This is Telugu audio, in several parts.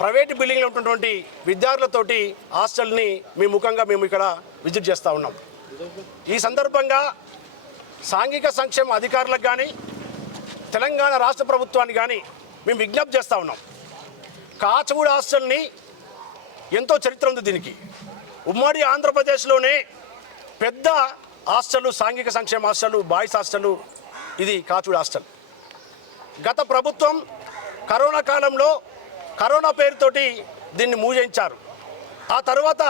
ప్రైవేట్ బిల్డింగ్లో ఉన్నటువంటి విద్యార్థులతోటి హాస్టల్ని మీ ముఖంగా మేము ఇక్కడ విజిట్ చేస్తూ ఉన్నాం. ఈ సందర్భంగా సాంఘిక సంక్షేమ అధికారులకు కానీ తెలంగాణ రాష్ట్ర ప్రభుత్వానికి కానీ మేము విజ్ఞప్తి చేస్తూ ఉన్నాం. కాచగూడ హాస్టల్ని ఎంతో చరిత్ర ఉంది దీనికి. ఉమ్మడి ఆంధ్రప్రదేశ్లోనే పెద్ద హాస్టళ్ళు సాంఘిక సంక్షేమ హాస్టళ్ళు బాయ్స్ హాస్టళ్ళు ఇది కాచూడ హాస్టల్. గత ప్రభుత్వం కరోనా కాలంలో కరోనా పేరుతోటి దీన్ని మూజించారు ఆ తర్వాత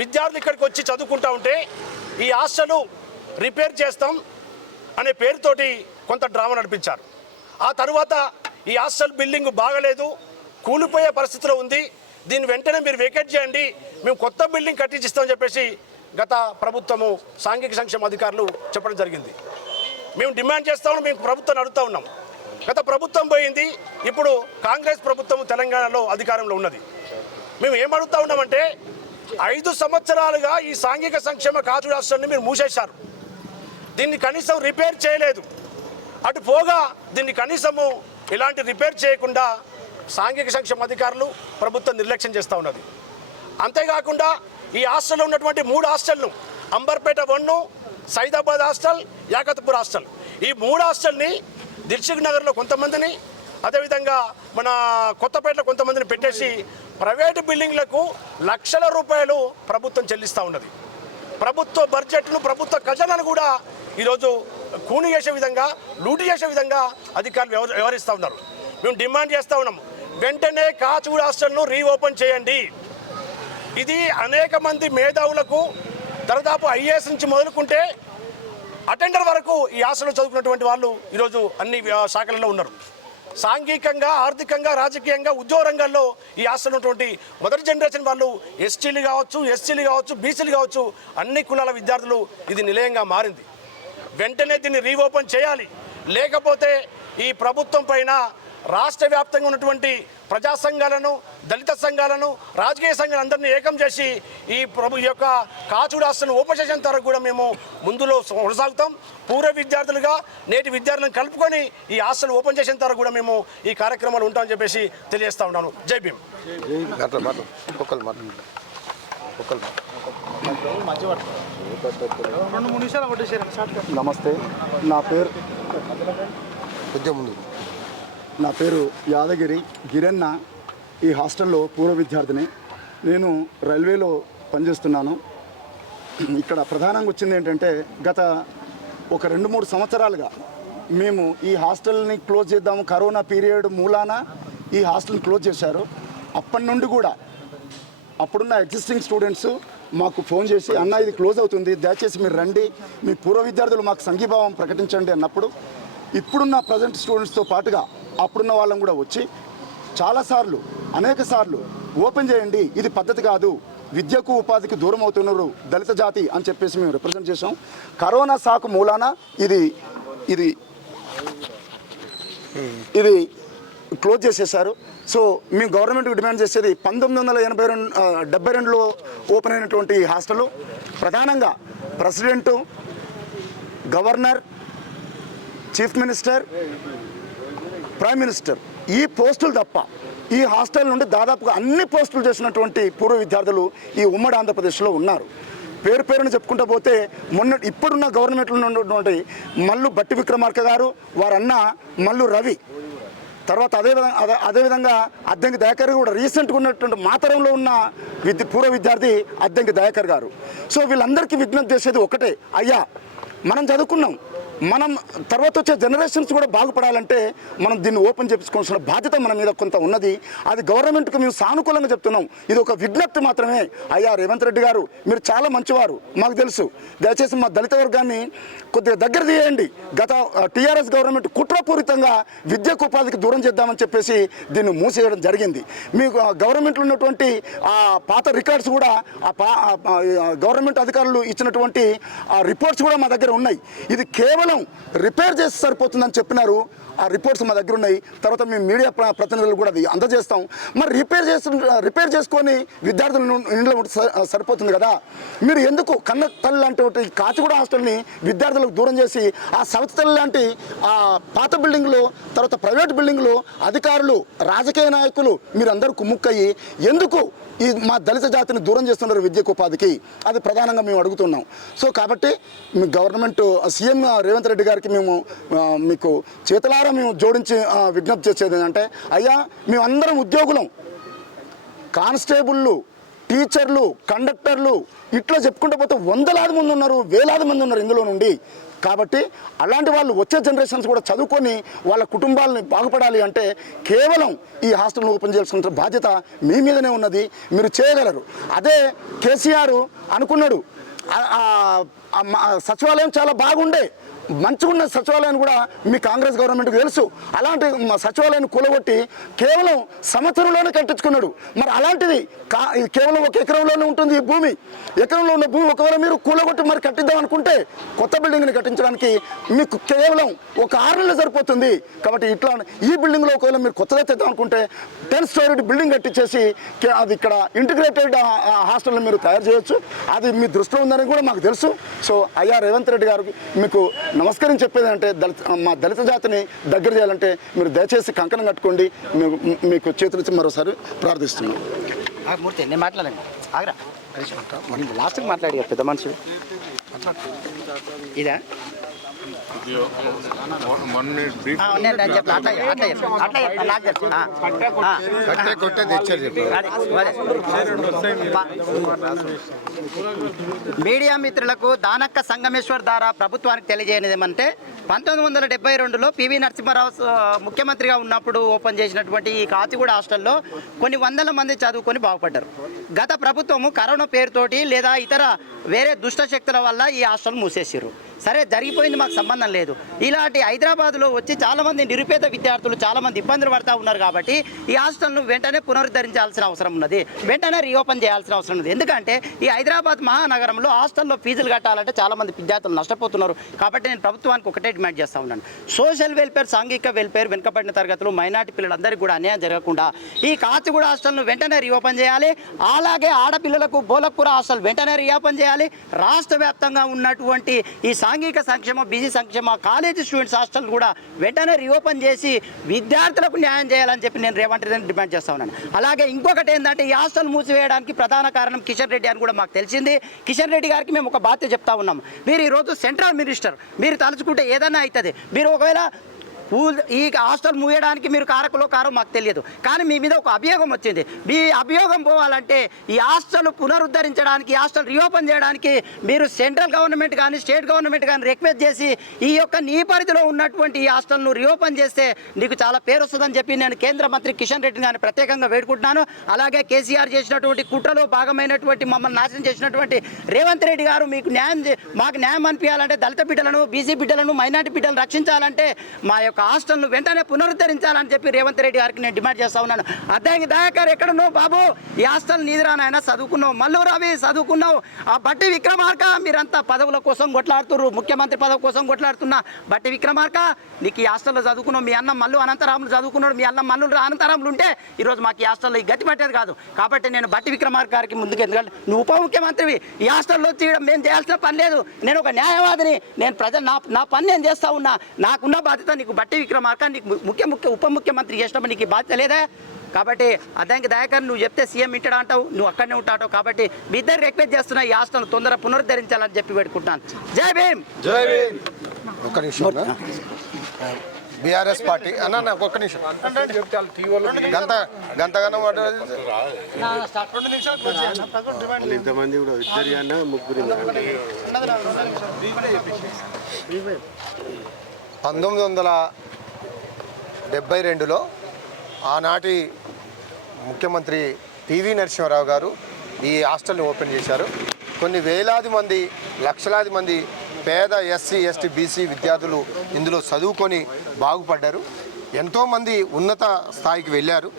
విద్యార్థులు ఇక్కడికి వచ్చి చదువుకుంటా ఉంటే ఈ హాస్టలు రిపేర్ చేస్తాం అనే పేరుతోటి కొంత డ్రామా నడిపించారు. ఆ తర్వాత ఈ హాస్టల్ బిల్డింగ్ బాగలేదు కూలిపోయే పరిస్థితిలో ఉంది. దీన్ని వెంటనే మీరు వేకేట్ చేయండి మేము కొత్త బిల్డింగ్ కట్టించిస్తామని చెప్పేసి గత ప్రభుత్వము సాంఘిక సంక్షేమ అధికారులు చెప్పడం జరిగింది. మేము డిమాండ్ చేస్తామని మేము ప్రభుత్వాన్ని అడుగుతా ఉన్నాం. గత ప్రభుత్వం పోయింది ఇప్పుడు కాంగ్రెస్ ప్రభుత్వం తెలంగాణలో అధికారంలో ఉన్నది. మేము ఏం అడుగుతా ఉన్నామంటే ఐదు సంవత్సరాలుగా ఈ సాంఘిక సంక్షేమ ఖాతు రాష్ట్రాన్ని మీరు మూసేశారు. దీన్ని కనీసం రిపేర్ చేయలేదు. అటు పోగా దీన్ని కనీసము ఇలాంటి రిపేర్ చేయకుండా సాంఘిక సంక్షేమ అధికారులు ప్రభుత్వం నిర్లక్ష్యం చేస్తూ ఉన్నది. అంతేకాకుండా ఈ హాస్టల్లో ఉన్నటువంటి మూడు హాస్టల్ను అంబర్పేట వన్ను సైదాబాద్ హాస్టల్ యాకత్పూర్ హాస్టల్. ఈ మూడు హాస్టల్ని దిల్సుఖ్ నగర్లో కొంతమందిని అదేవిధంగా మన కొత్తపేటలో కొంతమందిని పెట్టేసి ప్రైవేటు బిల్డింగ్లకు లక్షల రూపాయలు ప్రభుత్వం చెల్లిస్తూ ఉన్నది. ప్రభుత్వ బడ్జెట్ను ప్రభుత్వ ఖజానాను కూడా ఈరోజు కూని చేసే విధంగా లూటి చేసే విధంగా అధికారులు వ్యవహ- వ్యవహరిస్తూ ఉన్నారు. మేము డిమాండ్ చేస్తూ ఉన్నాం. వెంటనే కాచూడు హాస్టల్ను రీఓపెన్ చేయండి. ఇది అనేక మంది మేధావులకు దాదాపు ఐఏఎస్ నుంచి మొదలుకుంటే అటెండర్ వరకు ఈ ఆశలో చదువుకున్నటువంటి వాళ్ళు ఈరోజు అన్ని శాఖలలో ఉన్నారు. సాంఘికంగా ఆర్థికంగా రాజకీయంగా ఉద్యోగ రంగాల్లో ఈ హాస్టల్ ఉన్నటువంటి మొదటి జనరేషన్ వాళ్ళు ఎస్టీలు కావచ్చు ఎస్సీలు కావచ్చు బీసీలు కావచ్చు అన్ని కులాల విద్యార్థులు ఇది నిలయంగా మారింది. వెంటనే దీన్ని రీఓపెన్ చేయాలి. లేకపోతే ఈ ప్రభుత్వం పైన రాష్ట్ర వ్యాప్తంగా ఉన్నటువంటి ప్రజా సంఘాలను దళిత సంఘాలను రాజకీయ సంఘాలను అందరినీ ఏకం చేసి ఈ ప్రభు ఈ యొక్క కాచుడు హాస్టల్ని ఓపెన్ చేసేంత వరకు కూడా మేము ముందులో కొనసాగుతాం. పూర్వ విద్యార్థులుగా నేటి విద్యార్థులను కలుపుకొని ఈ హాస్టల్ ఓపెన్ చేసేంత వరకు కూడా మేము ఈ కార్యక్రమాలు ఉంటామని చెప్పేసి తెలియజేస్తా ఉన్నాను. జై భీమ్. నమస్తే. నా పేరు కొంచెం ముందు నా పేరు యాదగిరి. గిరన్న ఈ హాస్టల్లో పూర్వ విద్యార్థిని. నేను రైల్వేలో పనిచేస్తున్నాను. ఇక్కడ ప్రధానంగా వచ్చింది ఏంటంటే గత ఒక రెండు మూడు సంవత్సరాలుగా మేము ఈ హాస్టల్ని క్లోజ్ చేద్దాము. కరోనా పీరియడ్ మూలాన ఈ హాస్టల్ని క్లోజ్ చేశారు. అప్పటి నుండి కూడా అప్పుడున్న ఎగ్జిస్టింగ్ స్టూడెంట్స్ మాకు ఫోన్ చేసి అన్న ఇది క్లోజ్ అవుతుంది. దయచేసి మీరు రండి. మీ పూర్వ విద్యార్థులు మాకు సంఘీభావం ప్రకటించండి అన్నప్పుడు ఇప్పుడున్న ప్రజెంట్ స్టూడెంట్స్తో పాటుగా అప్పుడున్న వాళ్ళం కూడా వచ్చి చాలాసార్లు అనేక సార్లు ఓపెన్ చేయండి ఇది పద్ధతి కాదు విద్యకు ఉపాధికి దూరం అవుతున్నారు దళిత జాతి అని చెప్పేసి మేము రిప్రజెంట్ చేసాం కరోనా సాకు మూలాన ఇది ఇది ఇది క్లోజ్ చేసేసారు సో మేము గవర్నమెంట్కి డిమాండ్ చేసేది పంతొమ్మిది వందల ఎనభై రెండు డెబ్బై రెండులో ఓపెన్ అయినటువంటి హాస్టల్. ప్రధానంగా president governor chief minister prime minister ఈ పోస్టులు తప్ప ఈ హాస్టల్ నుండి దాదాపుగా అన్ని పోస్టులు చేసినటువంటి పూర్వ విద్యార్థులు ఈ ఉమ్మడి ఆంధ్రప్రదేశ్లో ఉన్నారు. పేరు పేరును చెప్పుకుంటూ పోతే మొన్న ఇప్పుడున్న గవర్నమెంట్లో ఉన్నటువంటి మల్లు బట్టి విక్రమార్క గారు వారన్న మల్లు రవి తర్వాత అదే అదే అదేవిధంగా అద్దంకి దయాకర్ కూడా రీసెంట్గా ఉన్నటువంటి మాతరంలో ఉన్న విద్య పూర్వ విద్యార్థి అద్దంకి దయాకర్ గారు. సో వీళ్ళందరికీ విజ్ఞప్తి చేసేది ఒకటే అయ్యా మనం చదువుకున్నాం. మనం తర్వాత వచ్చే జనరేషన్స్ కూడా బాగుపడాలంటే మనం దీన్ని ఓపెన్ చేపించుకోవాల్సిన బాధ్యత మన మీద కొంత ఉన్నది. అది గవర్నమెంట్కి మేము సానుకూలంగా చెప్తున్నాం. ఇది ఒక విజ్ఞప్తి మాత్రమే. అయ్యా రేవంత్ రెడ్డి గారు మీరు చాలా మంచివారు. మాకు తెలుసు. దయచేసి మా దళిత వర్గాన్ని కొద్దిగా దగ్గర తీయండి. గత టీఆర్ఎస్ గవర్నమెంట్ కుట్రపూరితంగా విద్యకు ఉపాధికి దూరం చేద్దామని చెప్పేసి దీన్ని మూసేయడం జరిగింది. మీకు గవర్నమెంట్లో ఉన్నటువంటి ఆ పాత రికార్డ్స్ కూడా ఆ పా ఆ గవర్నమెంట్ అధికారులు ఇచ్చినటువంటి ఆ రిపోర్ట్స్ కూడా మా దగ్గర ఉన్నాయి. ఇది కేవలం రిపేర్ చేసి సరిపోతుందని చెప్పినారు. ఆ రిపోర్ట్స్ మా దగ్గర ఉన్నాయి. తర్వాత మేము మీడియా ప్రతినిధులు కూడా అది అందజేస్తాం. మరి రిపేర్ చేసు రిపేర్ చేసుకొని విద్యార్థులను ఇంట్లో స- సరిపోతుంది కదా? మీరు ఎందుకు కన్న తల్లి లాంటి కాచిగూడ హాస్టల్ని విద్యార్థులకు దూరం చేసి ఆ సవతి తల్లి లాంటి ఆ పాత బిల్డింగ్లు తర్వాత ప్రైవేట్ బిల్డింగ్లు అధికారులు రాజకీయ నాయకులు మీరందరూ కుమ్ముక్కయ్యి ఎందుకు ఈ మా దళిత జాతిని దూరం చేస్తున్నారు విద్యకు ఉపాధికి అది ప్రధానంగా మేము అడుగుతున్నాం. సో కాబట్టి మీ గవర్నమెంట్ సీఎం రేవంత్ రెడ్డి గారికి మేము మీకు చేతులారా మేము జోడించి విజ్ఞప్తి చేసేది ఏంటంటే అయ్యా మేమందరం ఉద్యోగులం. కానిస్టేబుళ్ళు టీచర్లు కండక్టర్లు ఇట్లా చెప్పుకుంటూ పోతే వందలాది మంది ఉన్నారు వేలాది మంది ఉన్నారు ఇందులో నుండి. కాబట్టి అలాంటి వాళ్ళు వచ్చే జనరేషన్స్ కూడా చదువుకొని వాళ్ళ కుటుంబాలని బాగుపడాలి అంటే కేవలం ఈ హాస్టల్ను ఓపెన్ చేయాల్సిన బాధ్యత మీ మీదనే ఉన్నది మీరు చేయగలరు. అదే కేసీఆర్ అనుకున్నాడు సచివాలయం చాలా బాగుండే మంచిగున్న సచివాలయాన్ని కూడా మీ కాంగ్రెస్ గవర్నమెంట్కి తెలుసు. అలాంటి సచివాలయాన్ని కూలగొట్టి కేవలం సంవత్సరంలోనే కట్టించుకున్నాడు. మరి అలాంటిది కా ఇది కేవలం ఒక ఎకరంలోనే ఉంటుంది ఈ భూమి. ఎకరంలో ఉన్న భూమి ఒకవేళ మీరు కూలగొట్టి మరి కట్టిద్దాం అనుకుంటే కొత్త బిల్డింగ్ని కట్టించడానికి మీకు కేవలం ఒక ఆరు నెలలు సరిపోతుంది. కాబట్టి ఇట్లా ఈ బిల్డింగ్లో ఒకవేళ మీరు కొత్తగా తెద్దాం అనుకుంటే టెన్ స్టోరీ బిల్డింగ్ కట్టించేసి అది ఇక్కడ ఇంటిగ్రేటెడ్ హాస్టల్ని మీరు తయారు చేయొచ్చు. అది మీ దృష్టిలో ఉందని కూడా మాకు తెలుసు. సో అయ్యా రేవంత్ రెడ్డి గారు మీకు నమస్కారం చెప్పేది అంటే దళిత మా దళిత జాతిని దగ్గర చేయాలంటే మీరు దయచేసి కంకణం కట్టుకోండి. మీకు మీకు చేతులెత్తి మరోసారి ప్రార్థిస్తున్నాం. ఆ, మూర్తి నేను మాట్లాడండి. ఆగరా. లాస్ట్కి మాట్లాడి పెద్ద మనుషులు ఇదా? కట్టే కొట్టే తెచ్చారు మీడియా మిత్రులకు దానక్క సంగమేశ్వర్ ద్వారా ప్రభుత్వానికి తెలియజేయనిది ఏమంటే పంతొమ్మిది వందల డెబ్బై రెండులో పివి నరసింహారావు ముఖ్యమంత్రిగా ఉన్నప్పుడు ఓపెన్ చేసినటువంటి ఈ కాచిగూడ హాస్టల్లో కొన్ని వందల మంది చదువుకొని బాగుపడ్డారు. గత ప్రభుత్వము కరోనా పేరుతోటి లేదా ఇతర వేరే దుష్ట శక్తుల వల్ల ఈ హాస్టల్ మూసేసారు సరే జరిగిపోయింది మాకు సంబంధం లేదు. ఇలాంటి హైదరాబాద్లో వచ్చి చాలామంది నిరుపేద విద్యార్థులు చాలామంది ఇబ్బందులు పడతా ఉన్నారు కాబట్టి ఈ హాస్టల్ను వెంటనే పునరుద్ధరించాల్సిన అవసరం ఉన్నది. వెంటనే రీఓపెన్ చేయాల్సిన అవసరం ఉన్నది. ఎందుకంటే ఈ హైదరాబాద్ మహానగరంలో హాస్టల్లో ఫీజులు కట్టాలంటే చాలామంది విద్యార్థులు నష్టపోతున్నారు. కాబట్టి నేను ప్రభుత్వానికి ఒకటే డిమాండ్ చేస్తా ఉన్నాను. సోషల్ వెల్ఫేర్ సాంఘిక వెల్ఫేర్ వెనుకబడిన తరగతులు మైనార్టీ పిల్లలందరికీ కూడా అన్యాయం జరగకుండా ఈ కాచిగూడ హాస్టల్ను వెంటనే రీఓపెన్ చేయాలి. అలాగే ఆడపిల్లలకు బోలకూర హాస్టల్ వెంటనే రీఓపెన్ చేయాలి. రాష్ట్ర వ్యాప్తంగా ఉన్నటువంటి ఈ సాంఘిక సంక్షేమ బీసీ సంక్షేమ కాలేజీ స్టూడెంట్స్ హాస్టల్ కూడా వెంటనే రీఓపెన్ చేసి విద్యార్థులకు న్యాయం చేయాలని చెప్పి నేను రేవంత్ రెడ్డిని డిమాండ్ చేస్తా ఉన్నాను. అలాగే ఇంకొకటి ఏంటంటే ఈ హాస్టల్ మూసివేయడానికి ప్రధాన కారణం కిషన్ రెడ్డి అని కూడా మాకు తెలిసింది. కిషన్ రెడ్డి గారికి మేము ఒక బాధ్యత చెప్తా ఉన్నాం. మీరు ఈరోజు సెంట్రల్ మినిస్టర్ మీరు తలుచుకుంటే ఏదైనా అవుతుంది. మీరు ఒకవేళ ఈ హాస్టల్ మూయడానికి మీరు కారకులో కారో మాకు తెలియదు. కానీ మీ మీద ఒక అభియోగం వచ్చింది. మీ అభియోగం పోవాలంటే ఈ హాస్టల్ పునరుద్ధరించడానికి హాస్టల్ రీఓపెన్ చేయడానికి మీరు సెంట్రల్ గవర్నమెంట్ కానీ స్టేట్ గవర్నమెంట్ కానీ రిక్వెస్ట్ చేసి ఈ యొక్క నీ పరిధిలో ఉన్నటువంటి ఈ హాస్టల్ను రీఓపెన్ చేస్తే నీకు చాలా పేరు వస్తుందని చెప్పి నేను కేంద్ర మంత్రి కిషన్ రెడ్డిని గారిని ప్రత్యేకంగా వేడుకుంటున్నాను. అలాగే కేసీఆర్ చేసినటువంటి కుట్రలో భాగమైనటువంటి మమ్మల్ని నాశనం చేసినటువంటి రేవంత్ రెడ్డి గారు మీకు న్యాయం మాకు న్యాయం అనిపించాలంటే దళిత బిడ్డలను బీసీ బిడ్డలను మైనార్టీ బిడ్డలను రక్షించాలంటే మా యొక్క హాస్టల్ను వెంటనే పునరుద్ధరించాలని చెప్పి రేవంత్ రెడ్డి గారికి నేను డిమాండ్ చేస్తా ఉన్నాను. అద్దానికి దయాకర్ నువ్వు బాబు? ఈ హాస్టల్ నీదిరా నాయన చదువుకున్నావు. మల్లు రవి చదువుకున్నావు. ఆ బట్టి విక్రమార్క మీరంతా పదవుల కోసం కొట్లాడుతున్నారు ముఖ్యమంత్రి పదవి కోసం కొట్లాడుతున్నా. బట్టి విక్రమార్క నీకు ఈ హాస్టల్లో చదువుకున్నావు. మీ అన్న మల్లు అనంతరాములు చదువుకున్నాడు. మీ అన్న మల్లు అనంతరాములు ఉంటే ఈరోజు మాకు ఈ హాస్టల్లో గతి పట్టేది కాదు. కాబట్టి నేను బట్టి విక్రమార్క గారికి ముందుకు ఎందుకంటే నువ్వు ఉప ముఖ్యమంత్రివి. ఈ హాస్టల్లో తీయడం మేము చేయాల్సిన పని లేదు. నేను ఒక న్యాయవాదిని. నేను ప్రజలు నా నా పని నేను చేస్తా ఉన్నా. నాకున్న బాధ్యత నీకు బట్టి విక్రమార్క నీకు ముఖ్య ముఖ్య ఉప ముఖ్యమంత్రి చేసినప్పుడు నీకు బాధ్యత లేదా కాబట్టి అదానికి దయాకర్ నువ్వు చెప్తే సీఎం ఇంటాడు అంటావు నువ్వు అక్కడనే ఉంటావు కాబట్టి మీ ఇద్దరు రిక్వెస్ట్ చేస్తున్నా ఈ హాస్టల్ తొందరగా పునరుద్ధరించాలని చెప్పి పెట్టుకుంటున్నాను జై భీమ్ ఒక్క నిమిషం బీఆర్ఎస్ పార్టీ అన్న నాకు ఒక్క నిమిషం గంత గంతగానం ఇంతమంది కూడా ఇద్దరు అన్న ముగ్గురు పంతొమ్మిది వందల డెబ్బై రెండులో ఆనాటి ముఖ్యమంత్రి పివి నరసింహారావు గారు ఈ హాస్టల్ని ఓపెన్ చేశారు. కొన్ని వేలాది మంది లక్షలాది మంది పేద ఎస్సీ ఎస్టీ బీసీ విద్యార్థులు ఇందులో చదువుకొని బాగుపడ్డారు. ఎంతోమంది ఉన్నత స్థాయికి వెళ్ళారు.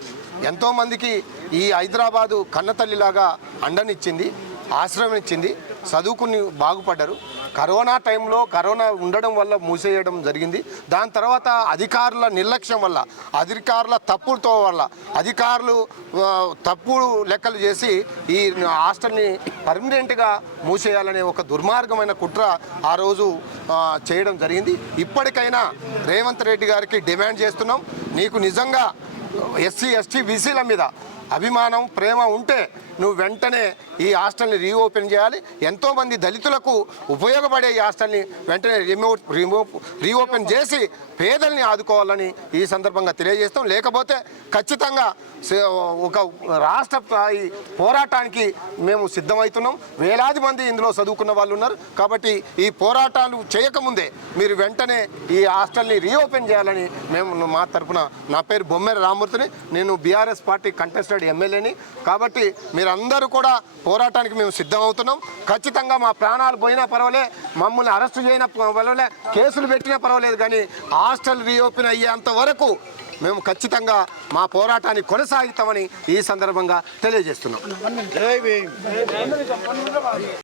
ఎంతోమందికి ఈ హైదరాబాదు కన్నతల్లిలాగా అండనిచ్చింది ఆశ్రయం ఇచ్చింది చదువుకుని బాగుపడ్డారు. కరోనా టైంలో కరోనా ఉండడం వల్ల మూసేయడం జరిగింది. దాని తర్వాత అధికారుల నిర్లక్ష్యం వల్ల అధికారుల తప్పులతో వల్ల అధికారులు ఆ, తప్పుడు లెక్కలు చేసి ఈ హాస్టల్ని పర్మనెంట్గా మూసేయాలనే ఒక దుర్మార్గమైన కుట్ర ఆ రోజు చేయడం జరిగింది. ఇప్పటికైనా రేవంత్ రెడ్డి గారికి డిమాండ్ చేస్తున్నాం. నీకు నిజంగా ఎస్సీ ఎస్టీ బీసీల మీద అభిమానం ప్రేమ ఉంటే నువ్వు వెంటనే ఈ హాస్టల్ని రీఓపెన్ చేయాలి. ఎంతోమంది దళితులకు ఉపయోగపడే ఈ హాస్టల్ని వెంటనే రిమో రిమో రీఓపెన్ చేసి పేదల్ని ఆదుకోవాలని ఈ సందర్భంగా తెలియజేస్తాం. లేకపోతే ఖచ్చితంగా ఒక రాష్ట్ర స్థాయి పోరాటానికి మేము సిద్ధమవుతున్నాం వేలాది మంది ఇందులో చదువుకున్న వాళ్ళు ఉన్నారు. కాబట్టి ఈ పోరాటాలు చేయకముందే మీరు వెంటనే ఈ హాస్టల్ని రీఓపెన్ చేయాలని మేము మా తరపున నా పేరు బొమ్మెర రామూర్తిని. నేను బీఆర్ఎస్ పార్టీ కంటెస్టెడ్ ఎమ్మెల్యేని. కాబట్టి మీరందరూ కూడా పోరాటానికి మేము సిద్ధమవుతున్నాం. ఖచ్చితంగా మా ప్రాణాలు పోయినా పర్వాలే మమ్మల్ని అరెస్ట్ చేయన పర్వాలే కేసులు పెట్టినా పర్వాలేదు కానీ హాస్టల్ రీఓపెన్ అయ్యేంత వరకు మేము ఖచ్చితంగా మా పోరాటాన్ని కొనసాగిస్తామని ఈ సందర్భంగా తెలియజేస్తున్నాం.